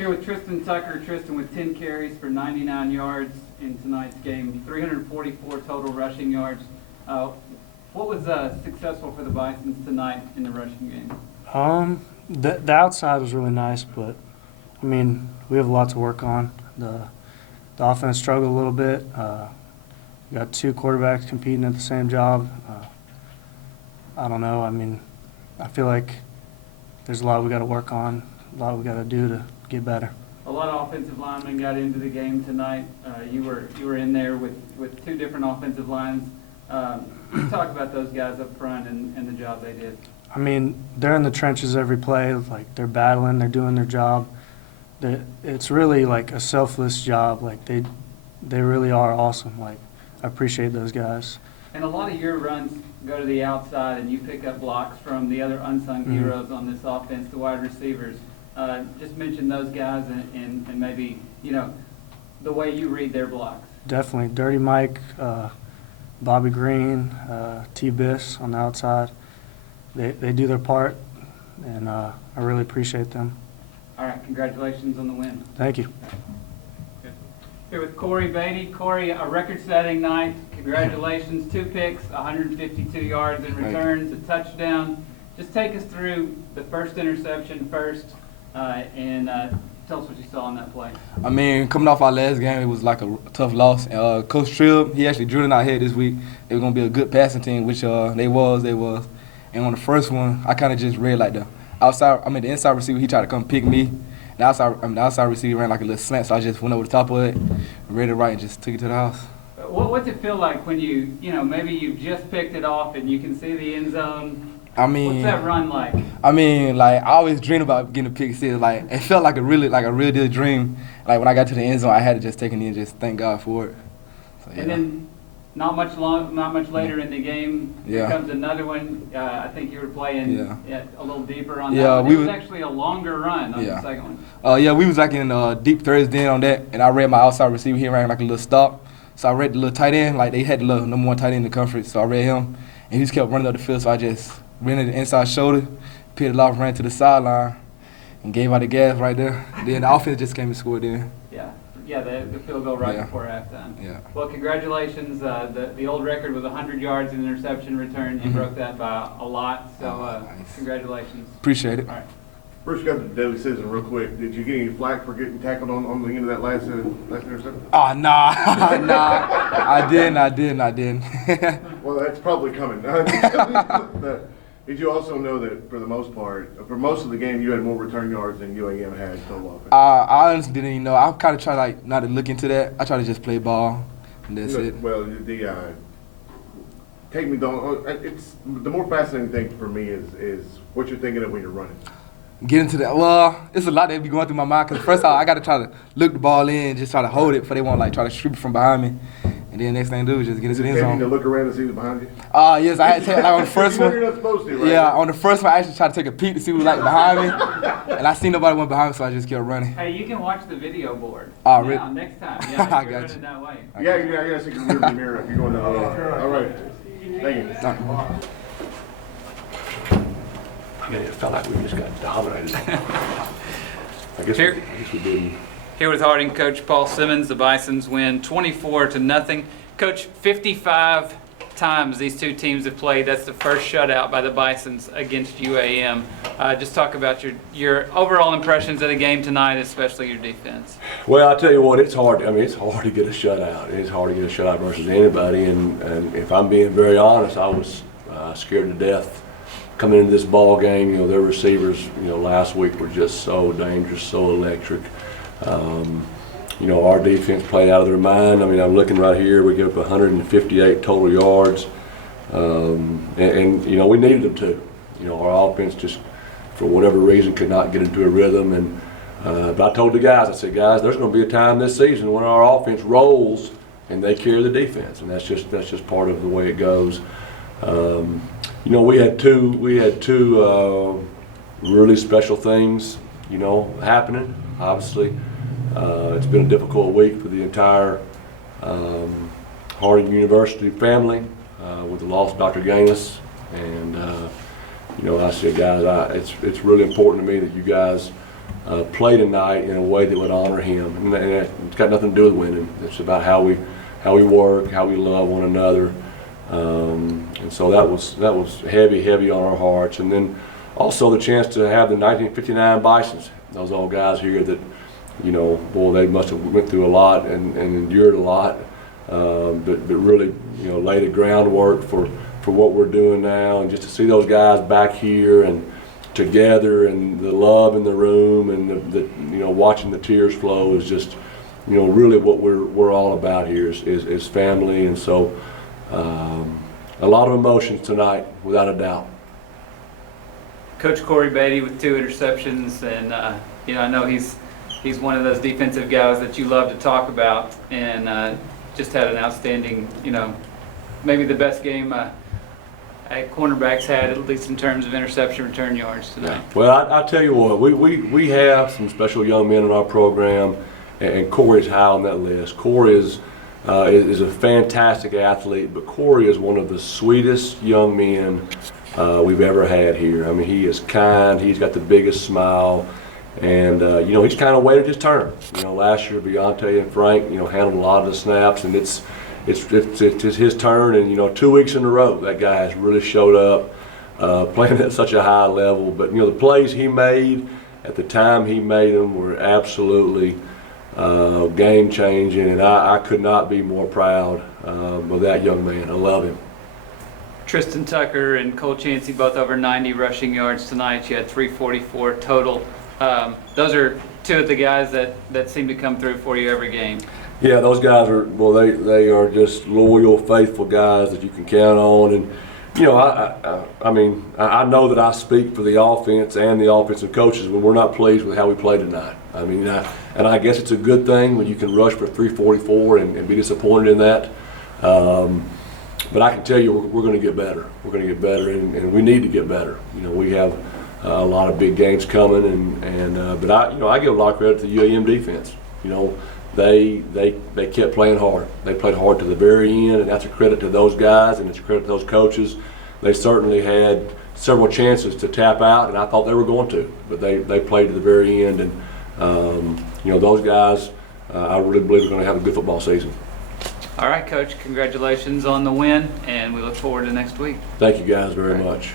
Here with Tristan Tucker. Tristan with 10 carries for 99 yards in tonight's game, 344 total rushing yards. What was successful for the Bisons tonight in the rushing game? The outside was really nice, but I mean we have a lot to work on. The offense struggled a little bit. We got two quarterbacks competing at the same job. I don't know. I mean, I feel like there's a lot we got to work on, a lot we got to do to get better. A lot of offensive linemen got into the game tonight. You were in there with two different offensive lines. Talk about those guys up front and the job they did. I mean, they're in the trenches every play. Like, they're battling, they're doing their job. It's really like a selfless job. Like, they really are awesome. Like, I appreciate those guys. And a lot of your runs go to the outside, and you pick up blocks from the other unsung heroes on this offense, the wide receivers. Just mention those guys and maybe, the way you read their blocks. Definitely. Dirty Mike, Bobby Green, T-Biss on the outside. They do their part, and I really appreciate them. All right, congratulations on the win. Thank you. Here with Corey Beatty. Corey, a record-setting night. Congratulations. 2 picks, 152 yards in returns, a touchdown. Just take us through the first interception first, and tell us what you saw on that play. I mean, coming off our last game, it was like a tough loss. Coach Tribb, he actually drew in our head this week. They were going to be a good passing team, which they was. And on the first one, I kind of just read like the inside receiver, he tried to come pick me. The outside receiver ran like a little slant, so I just went over the top of it, read it right, and just took it to the house. What's it feel like when maybe you've just picked it off and you can see the end zone? I mean, what's that run like? I mean, like, I always dream about getting a pick six. Like, it felt like a real deal dream. Like, when I got to the end zone, I had to just take it in and just thank God for it. So, yeah. And then not much later in the game, there comes another one. I think you were playing a little deeper on that one. It was actually a longer run on the second one. We was like in deep thirds then on that, and I read my outside receiver. He ran like a little stop. So I read the little tight end. Like, they had the little number one tight end in the conference, so I read him. And he just kept running up the field, so I just ran to the inside shoulder, picked it off, ran to the sideline, and gave out the gas right there. Then the offense just came and scored there. Yeah, the field goal right before halftime. Yeah. Well, congratulations. The old record was 100 yards in interception return. You broke that by a lot, so nice. Congratulations. Appreciate it. All right. First, you got the daily citizen real quick. Did you get any flack for getting tackled on the end of that last interception? Oh, nah. I didn't. Well, that's probably coming. Did you also know that for the most part, for most of the game, you had more return yards than UAM had total offense? I honestly didn't even know. I kind of try not to look into that. I try to just play ball, and that's it. Well, take me down. It's the more fascinating thing for me is what you're thinking of when you're running. Get into that. Well, it's a lot that be going through my mind because first off, I got to try to look the ball in, just try to hold it, for they won't try to shoot it from behind me. And then next thing to do is just get into the end zone. To look around and see who's behind you? Yes, I had to take on the first one. You're not supposed to, right? Yeah, on the first one, I actually tried to take a peek to see who was behind me, and I seen nobody went behind me, so I just kept running. Hey, you can watch the video board. Oh, really? Next time. Yeah, I got you. That way. Yeah, I guess you can rear the mirror if you're going that way. All right. Thank you. It felt like we just got dominated. I guess we didn't. Here with Harding, Coach Paul Simmons. The Bisons win 24-0. Coach, 55 times these two teams have played. That's the first shutout by the Bisons against UAM. Just talk about your overall impressions of the game tonight, especially your defense. Well, I tell you what, it's hard. I mean, it's hard to get a shutout. It's hard to get a shutout versus anybody. And if I'm being very honest, I was scared to death coming into this ball game. Their receivers, last week were just so dangerous, so electric. Our defense played out of their mind. I mean, I'm looking right here. We gave up 158 total yards, and we needed them to. Our offense just, for whatever reason, could not get into a rhythm. And but I told the guys, I said, guys, there's going to be a time this season when our offense rolls and they carry the defense, and that's just part of the way it goes. We had two really special things, happening. Obviously, it's been a difficult week for the entire Harding University family with the loss of Dr. Gaines, and I said, guys, it's really important to me that you guys play tonight in a way that would honor him. And it's got nothing to do with winning. It's about how we work, how we love one another. And so that was heavy on our hearts. And then also the chance to have the 1959 Bisons, those old guys here that, you know, boy, they must have went through a lot and endured a lot, but really, you know, laid the groundwork for what we're doing now. And just to see those guys back here and together, and the love in the room, and the you know, watching the tears flow is just, you know, really what we're all about here is family. And so a lot of emotions tonight, without a doubt. Coach Corey Beatty with 2 interceptions, and you know, I know he's one of those defensive guys that you love to talk about, and just had an outstanding, you know, maybe the best game cornerbacks had, at least in terms of interception return yards tonight. Well, I tell you what, we have some special young men in our program, and Corey's high on that list. Corey is a fantastic athlete, but Corey is one of the sweetest young men we've ever had here. I mean, he is kind, he's got the biggest smile, and you know, he's kind of waited his turn. You know, last year Beyonce and Frank, you know, handled a lot of the snaps, and it's his turn. And you know, 2 weeks in a row, that guy has really showed up, playing at such a high level. But you know, the plays he made at the time he made them were absolutely game changing, and I could not be more proud of that young man. I love him. Tristan Tucker and Cole Chansey both over 90 rushing yards tonight. You had 344 total. Those are 2 of the guys that seem to come through for you every game. Yeah, those guys are, well, they are just loyal, faithful guys that you can count on. And you know, I mean, I know that I speak for the offense and the offensive coaches when we're not pleased with how we played tonight. I mean, and I guess it's a good thing when you can rush for 344 and be disappointed in that. But I can tell you, we're going to get better. We're going to get better, and we need to get better. You know, we have a lot of big games coming, but I give a lot of credit to the UAM defense. You know, they kept playing hard. They played hard to the very end, and that's a credit to those guys, and it's a credit to those coaches. They certainly had several chances to tap out, and I thought they were going to, but they played to the very end. And you know, those guys, I really believe are going to have a good football season. All right, Coach, congratulations on the win, and we look forward to next week. Thank you guys very much.